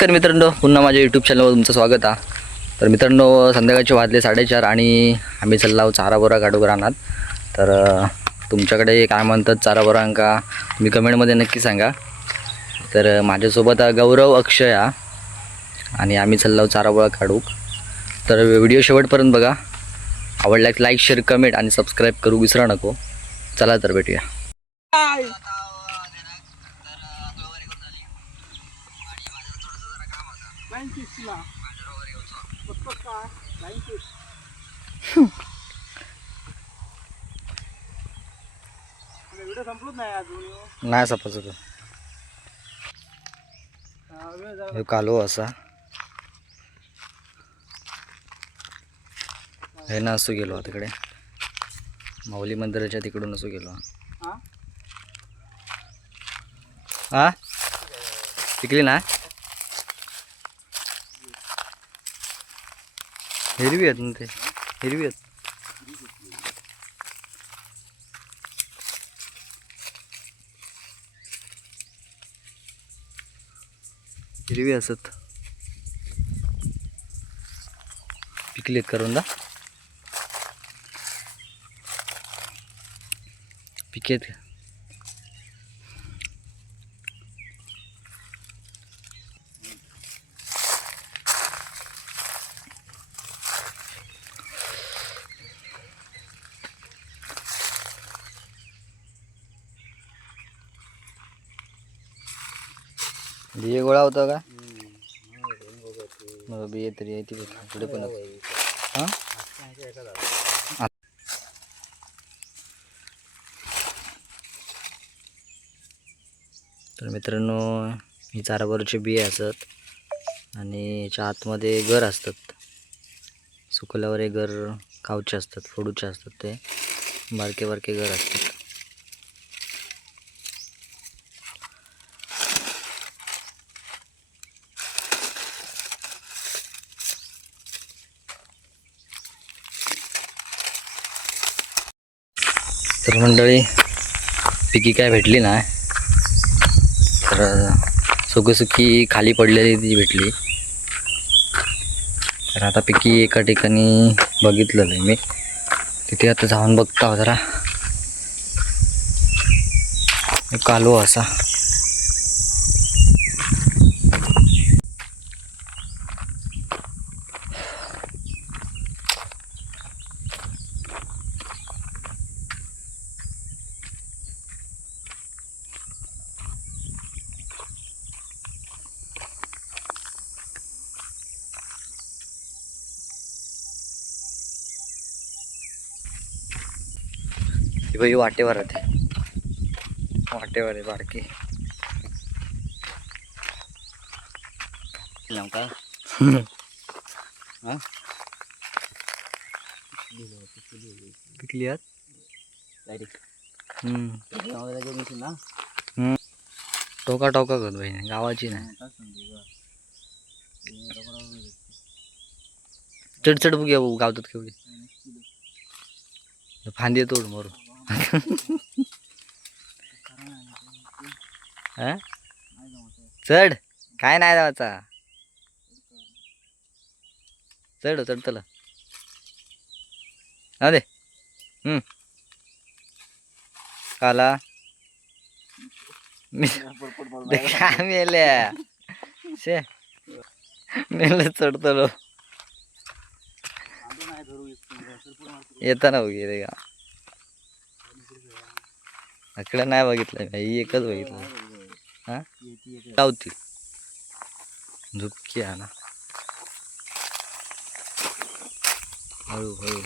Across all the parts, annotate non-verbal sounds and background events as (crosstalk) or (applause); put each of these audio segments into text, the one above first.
तर मित्रांनो पुन्हा माझ्या यूट्यूब चॅनलवर तुमचं स्वागत आहे. तर मित्रांनो संध्याकाळचे वाजले साडेचार आणि आम्ही चाललो आहोत चारा बोरा काढू राहणार. तर तुमच्याकडे काय म्हणतात चारा बोरा का तुम्ही कमेंटमध्ये नक्की सांगा. तर माझ्यासोबत गौरव अक्षय हा. आणि आम्ही चाललो आहोत चारा बोरा काढूक तर व्हिडिओ शेवटपर्यंत बघा. आवडल्यास लाईक शेअर कमेंट आणि सबस्क्राईब करू विसरा नको. चला तर भेटूया. व्हिडिओ संपलोच नाही अजून नाही सपाच होतं कालो असा हे ना असू. गेलो तिकडे. माऊली मंदिराच्या तिकडून असू गेलो. हा? हा? पिकली ना? हिरवी आहेत ना ते हिरवी आहेत हिरवी असत पिकलेत करून दा पिकेत बिये गोळा होता का? मग बिये तरी आहे ती पुढे पण हां? तर मित्रांनो ही चाराबरोचे बिये असत आणि याच्या आतमध्ये घर असतात. सुकल्यावर हे घर खाऊचे असतात फोडूचे असतात ते. बारके बारके घर असतात. तर मंडळी पिकी काय भेटली नाही. तर सुकी खाली पडलेली ती भेटली. तर आता पिकी एका ठिकाणी बघितलेलं आहे मी. तिथे आता जाऊन बघता आहो जरा. एक कालो असा. ही बाई वाटेवर आहे वाटेवर आहे बारकी. हा पिकली. हम्म. टोका टोका करत बाई गावाची नाही. चढ चढ बघूया बघू गावतात केवढी. फांदी तोड मरू. हा? चढ. काय नाही जावाचा. चढ हो, चढतला हा दे. हम्म. काला. मी काय (laughs) मेल्या. शे. मेल चढतलो येताना उगी रे का इकडे नाही बघितलं मी ही एकच बघितलं. हा? लावती. झुपकी आहे ना हळू हळू.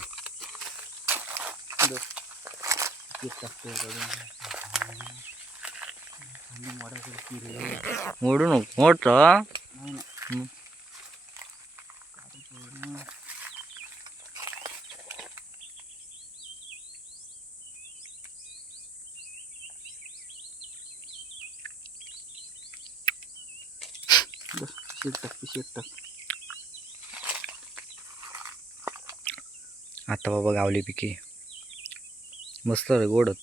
मोडू नको मोठ आता बाबा गावली पिके. मस्त रे गोडत.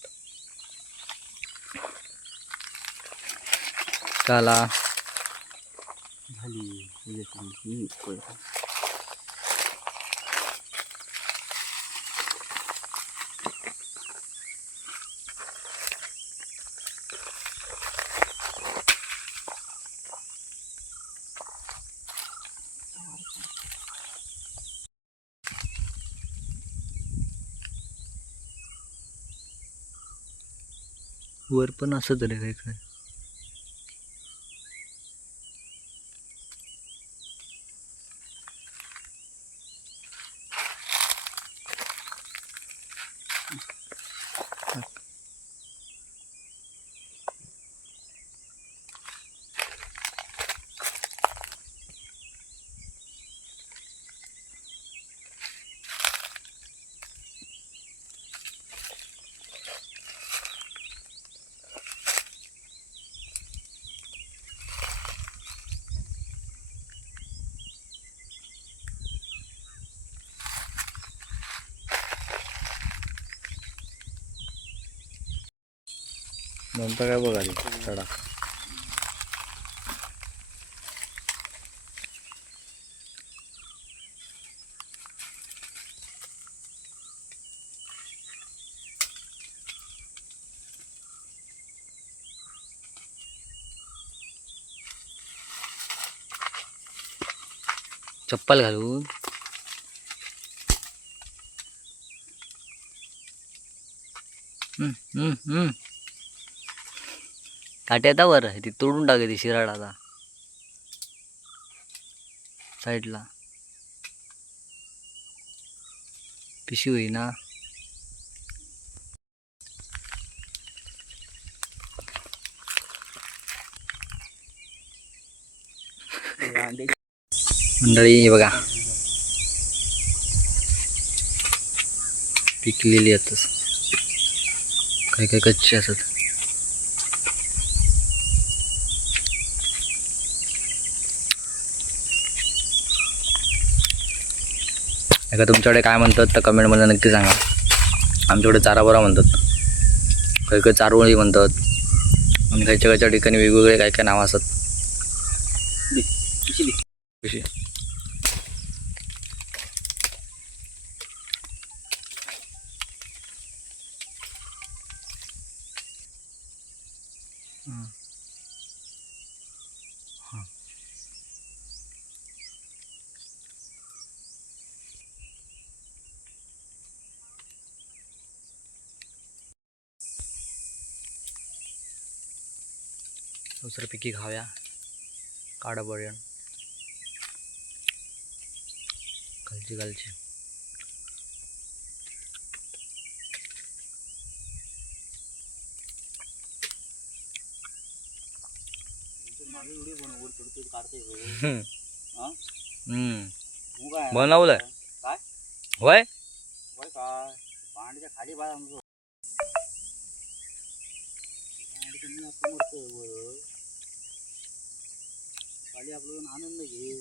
काला झाली. वर पण असं आहे काय नंतर काय बघा चढा चप्पल घालून हम्म, हम्म, हम्म. काटे येता वर ती तोडून टाके ती शिराड आता साईडला पिशवी होई ना मंडळी हे बघा पिकलेली आताच काही काही कच्चे असत का तुमच्याकडे काय म्हणतात तर कमेंटमध्ये नक्की सांगा. आमच्याकडे चाराबोरा म्हणतात. काही काही चारोळी म्हणतात. आणि खायच्या खायच्या ठिकाणी वेगवेगळे काय काय नावं असतात. दुसरं पिकी खाव्या काढा बळण खालची खालची. बनवलंय. काय? होय? होय काय? पांडच्या खाली बाय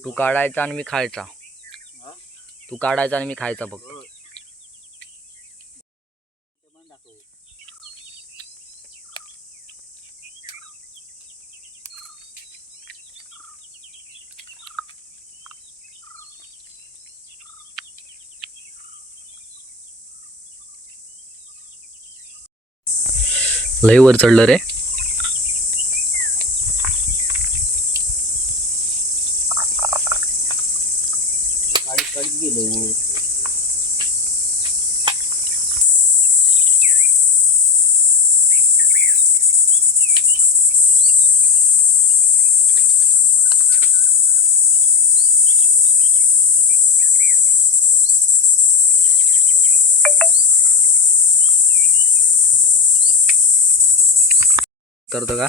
तू काढायचा आणि मी खायचा? तू काढायचा आणि मी खायचा बघ होय. ते मन दाखव. लय वर चढलं रे खाली कडीत गेलो वर. उतरतो का?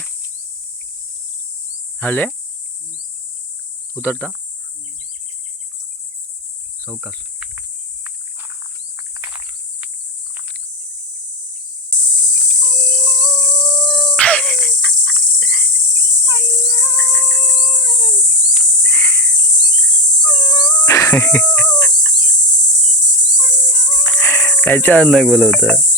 हले उतरता? चौकास (laughs) काय छान नाही बोलवत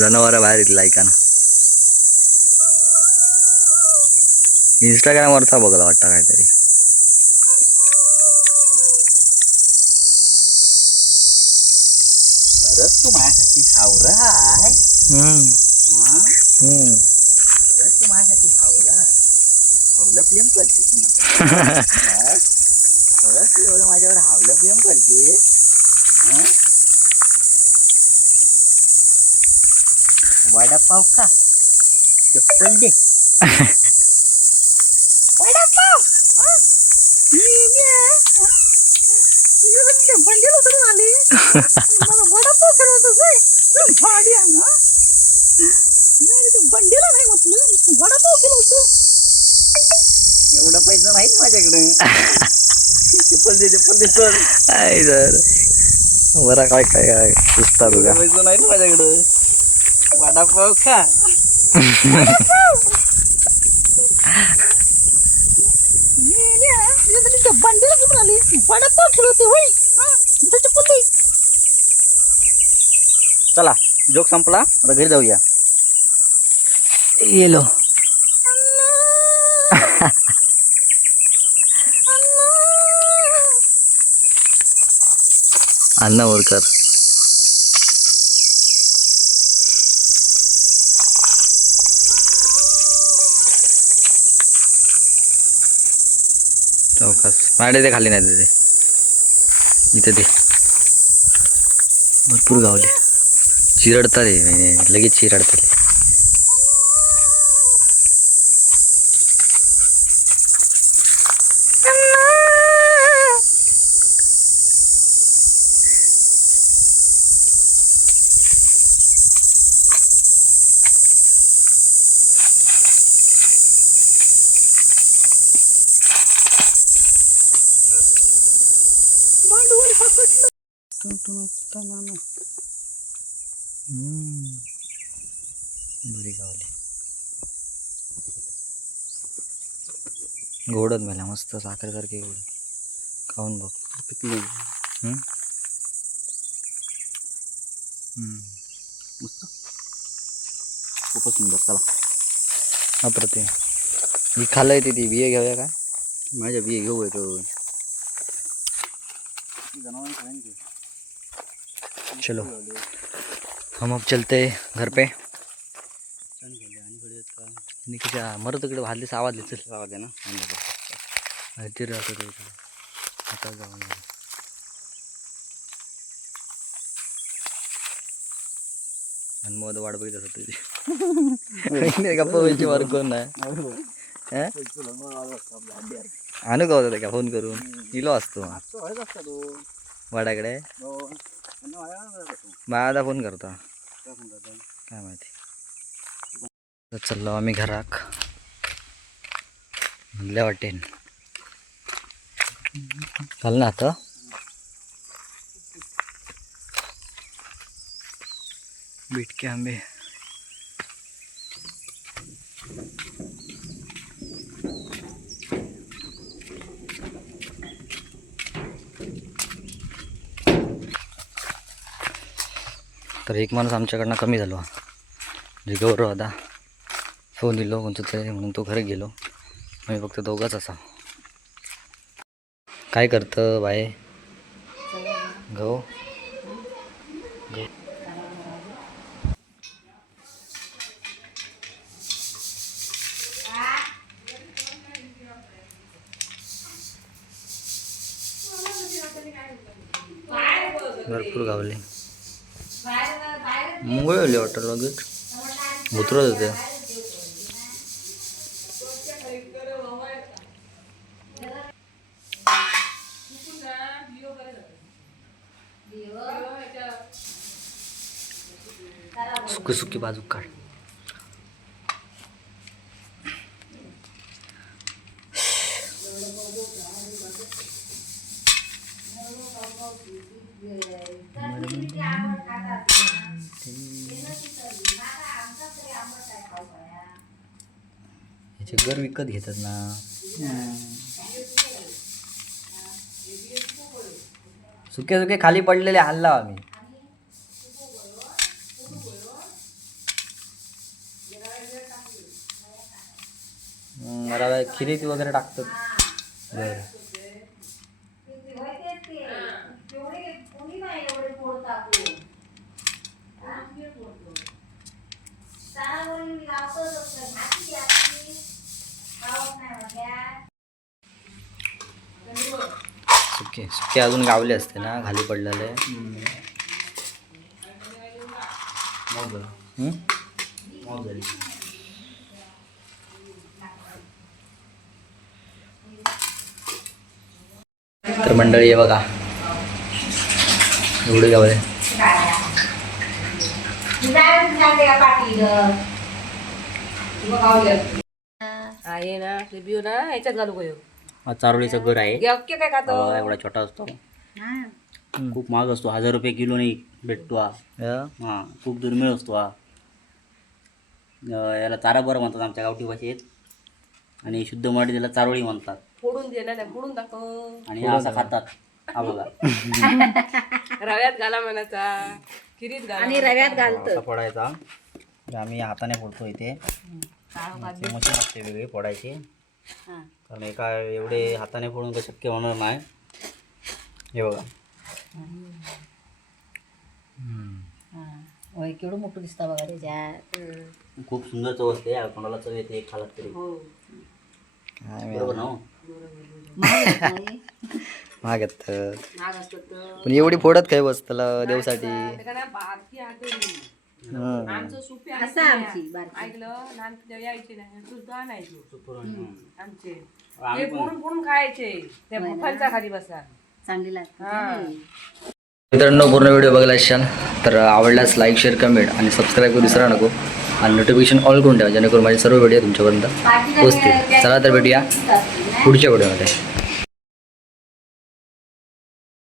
जनावरं बाहेर येतील ऐकाना इंस्टाग्रामवरचा बघला वाटतं काहीतरी. खरंच तू माझ्यासाठी हावरा आहे. खरंच तू माझ्यासाठी हावरा हावलं प्रेम करते? (laughs) खरंच तू एवढं माझ्यावर हावलं प्रेम करते वडापाव का चप्पल दे वडापाव हा? हा? उतरून आली मला वडापाव होते भाड्या ना नाही ते बंडीला नाही म्हटलं वडापाव केलं होतं एवढा पैसा नाहीच माझ्याकडे चप्पल दे चप्पल दे चल काय तर बरा काय काय काय सुस्ता पैसा नाहीच माझ्याकडे वडापाव खा. बंडीला घेऊन आली वडापाव होते होय हा. चला जोक संपला आता घरी जाऊया. येलो. अण्णा बोरकर चौकास ते खाली नाही तिथे इथे ते. भरपूर गावले. चिरडतात रे म्हणजे लगेच चिरडतात बरी गावली गोडच मेला मस्त साखरेसारखी गोड। खाऊन बघ पिकली. मस्त खूपच सुंदर चला। अप्रतिम ही खाल्लं ती ती बिये घेऊया काय माझ्या बिये घेऊ येतो चलो। हम अब चलते घर पे। निकीच्या मरत तिकडे भाजलीच आवाज येतो आवाज आहे ना? काहीतरी असं ते. आता जाऊन. आणि मग वाट बघित असत तुझी मार कोण नाही. हा? आणू का होता का फोन करून? इलो असतो. वाड्याकडे? माझा फोन करता. काय माहिती. तर चाललो आम्ही घराक. म्हणल्या वाटेन. घाल ना आता. बिटके आंबे. तर एक माणूस आमच्याकडनं कमी झालो. जे गौरव आता फोन दिलो कोणतं तरी म्हणून तो घरी गेलो. आम्ही फक्त दोघाच असा. काय करतं बाय गो भरपूर गावले. मुंगळे आले लगेच उतरत होते सुकी सुकी बाजू काढ. याचे घर विकत घेतात ना. सुके सुके खाली पडलेले हल्ला आम्ही. रव्या खिरीत वगैरे टाकतात. बरं. सुके सुके अजून गावले असते ना खाली पडलेले. हं? तर मंडळी आहे बघा. एवढे गावले आहे. ना बिऊ ना ह्याच्यात घालू गयो. हा चारोलीचं घर आहे. अख्खे काय खातो? हा, एवढा छोटा असतो. खूप महाग असतो. हजार रुपये किलो नाही भेटतो हा. हं? हा खूप दुर्मिळ असतो हा. अं, याला चारा बरं म्हणतात आमच्या गावठी भाषेत. आणि शुद्ध मराठी त्याला चारोळी म्हणतात. फोडून दे ना नाही फोडून दाखव. आणि हा असा खातात. हा बघा. रव्यात घाला म्हणाचा खिरीत घाला. आणि रव्यात घालतं असा फोडायचा. आम्ही हाताने फोडतो इथे. ते मशीन असते वेगळी फोडायची. कारण एका एवढे हाताने फोडून काही शक्य होणार नाही. हे बघा. होय केवढं मोठं दिसतं बघा त्याच्यात खूप सुंदर चव असते या कोणाला चव येते खालात तरी. हो. काय बरोबर ना हो? तर पण एवढी फोडत काय बस त्याला देवसाठी? हं. हा. मित्रांनो पूर्ण व्हिडिओ बघायला असाल तर आवडल्यास लाईक शेअर कमेंट आणि सबस्क्राईब करू विसरा नको. आणि नोटिफिकेशन ऑल करून ठेवा जेणेकरून माझे सर्व व्हिडिओ तुमच्यापर्यंत पोहोचतील. चला तर भेटूया. பிடிச்ச படம் அது